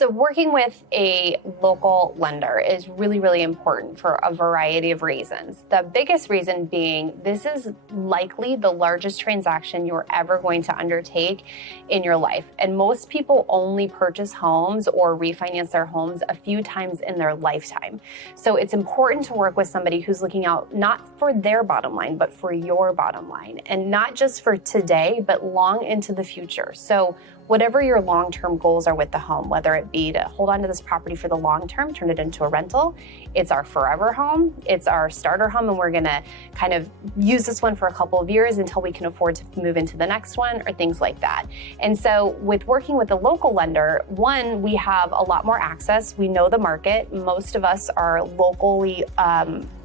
So working with a local lender is really, really important for a variety of reasons. The biggest reason being this is likely the largest transaction you're ever going to undertake in your life. And most people only purchase homes or refinance their homes a few times in their lifetime. So it's important to work with somebody who's looking out not for their bottom line, but for your bottom line, and not just for today, but long into the future. So whatever your long-term goals are with the home, whether it be to hold on to this property for the long term, turn it into a rental, it's our forever home, it's our starter home, and we're gonna kind of use this one for a couple of years until we can afford to move into the next one, or things like that. And so with working with a local lender, one, we have a lot more access. We know the market. Most of us are locally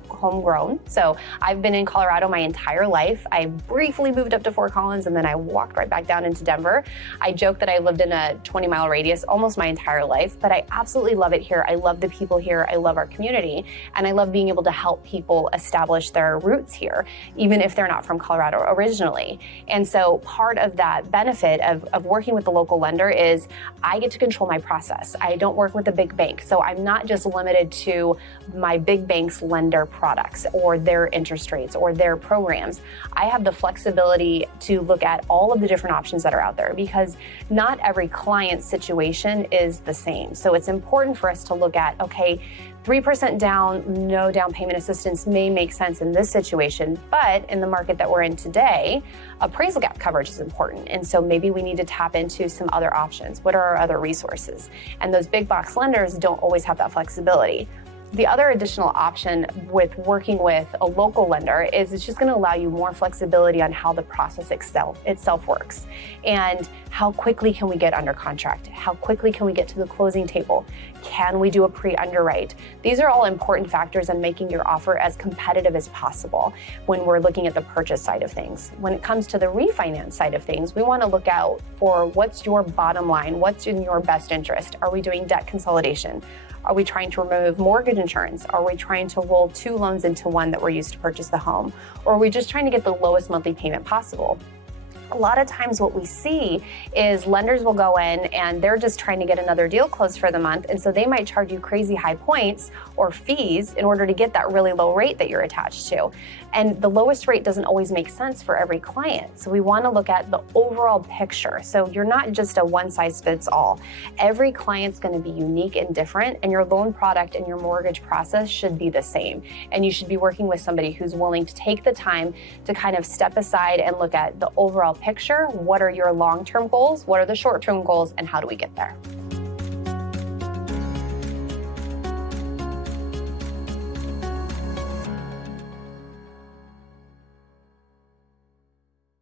homegrown. So I've been in Colorado my entire life. I briefly moved up to Fort Collins and then I walked right back down into Denver. I joke that I lived in a 20-mile radius almost my entire life, but I absolutely love it here. I love the people here. I love our community. And I love being able to help people establish their roots here, even if they're not from Colorado originally. And so part of that benefit of working with the local lender is I get to control my process. I don't work with a big bank. So I'm not just limited to my big bank's lender products or their interest rates or their programs. I have the flexibility to look at all of the different options that are out there because not every client's situation is the same. So it's important for us to look at, okay, 3% down, no down payment assistance may make sense in this situation, but in the market that we're in today, appraisal gap coverage is important. And so maybe we need to tap into some other options. What are our other resources? And those big box lenders don't always have that flexibility. The other additional option with working with a local lender is it's just going to allow you more flexibility on how the process itself works. And how quickly can we get under contract? How quickly can we get to the closing table? Can we do a pre-underwrite? These are all important factors in making your offer as competitive as possible when we're looking at the purchase side of things. When it comes to the refinance side of things, we want to look out for what's your bottom line, what's in your best interest. Are we doing debt consolidation? Are we trying to remove mortgage insurance? Are we trying to roll two loans into one that we're used to purchase the home? Or are we just trying to get the lowest monthly payment possible? A lot of times what we see is lenders will go in and they're just trying to get another deal closed for the month. And so they might charge you crazy high points or fees in order to get that really low rate that you're attached to. And the lowest rate doesn't always make sense for every client. So we want to look at the overall picture. So you're not just a one size fits all. Every client's going to be unique and different, and your loan product and your mortgage process should be the same. And you should be working with somebody who's willing to take the time to kind of step aside and look at the overall picture. What are your long-term goals? What are the short-term goals? And how do we get there?